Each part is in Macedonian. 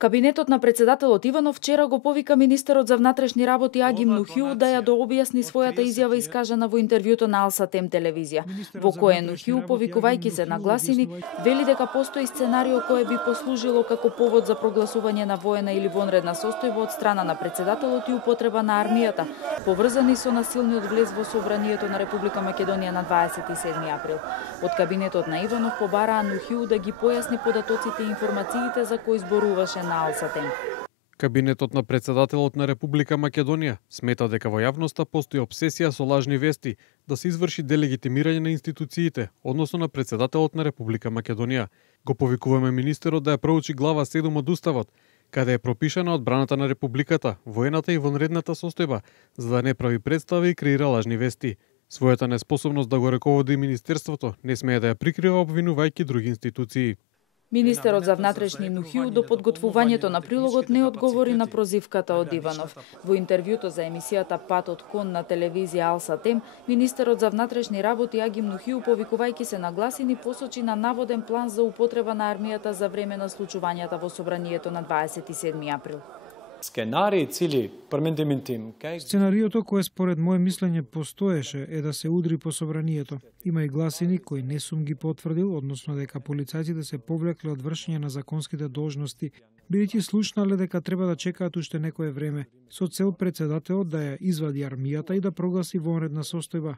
Кабинетот на председателот Иванов вчера го повика министерот за внатрешни работи Аги Мнухиу да ја дообјасни својата изјава искажана во интервјуто на Алса Тем телевизија, во кое Мнухиу, повикувајќи се на гласини, вели дека постои сценарио кое би послужило како повод за прогласување на воена или вонредна состојба од страна на председателот и употреба на армијата, поврзани со насилниот влез во собранието на Република Македонија на 27 април. Од кабинетот на Иванов побараа Мнухиу да ги појасни податоците и информациите за кои зборуваше на Алса Тем. Кабинетот на председателот на Република Македонија смета дека во јавноста постои обсесија со лажни вести да се изврши делегитимирање на институциите, односно на председателот на Република Македонија. Го повикуваме министерот да ја проучи глава 7 од Уставот, каде е пропишана одбраната на Републиката, воената и вонредната состојба, за да не прави представи и креира лажни вести. Својата неспособност да го раководи министерството не смее да ја прикрива обвинувајќи други институции. Министерот за внатрешни Мнухиу до подготвувањето на прилогот не одговори на прозивката од Иванов. Во интервјуто за емисијата Патот кон на телевизија Алса Тем, министерот за внатрешни работи Аги Мнухиу, повикувајќи се на гласини, посочи на наводен план за употреба на армијата за време на случувањата во собранието на 27 април. Сценариото кое според мое мислење постоеше е да се удри по собранието. Има и гласини кои не сум ги потврдил, односно дека полицајците се повлекле од вршење на законските должности, бидејќи слушнале дека треба да чекаат уште некое време, со цел председателот да ја извади армијата и да прогласи вонредна состојба.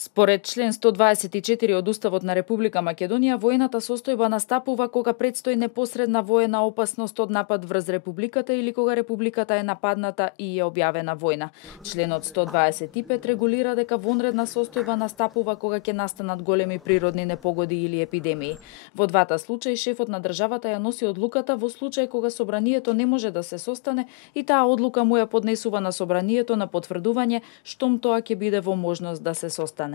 Според член 124 од Уставот на Република Македонија, воената состојба настапува кога предстои непосредна воена опасност од напад врз Републиката или кога Републиката е нападната и е објавена војна. Членот 125 регулира дека вонредна состојба настапува кога ќе настанат големи природни непогоди или епидемии. Во двата случаи шефот на државата ја носи одлуката во случај кога собранието не може да се состане и таа одлука му ја поднесува на собранието на потврдување штом тоа ќе биде во можност да се состане.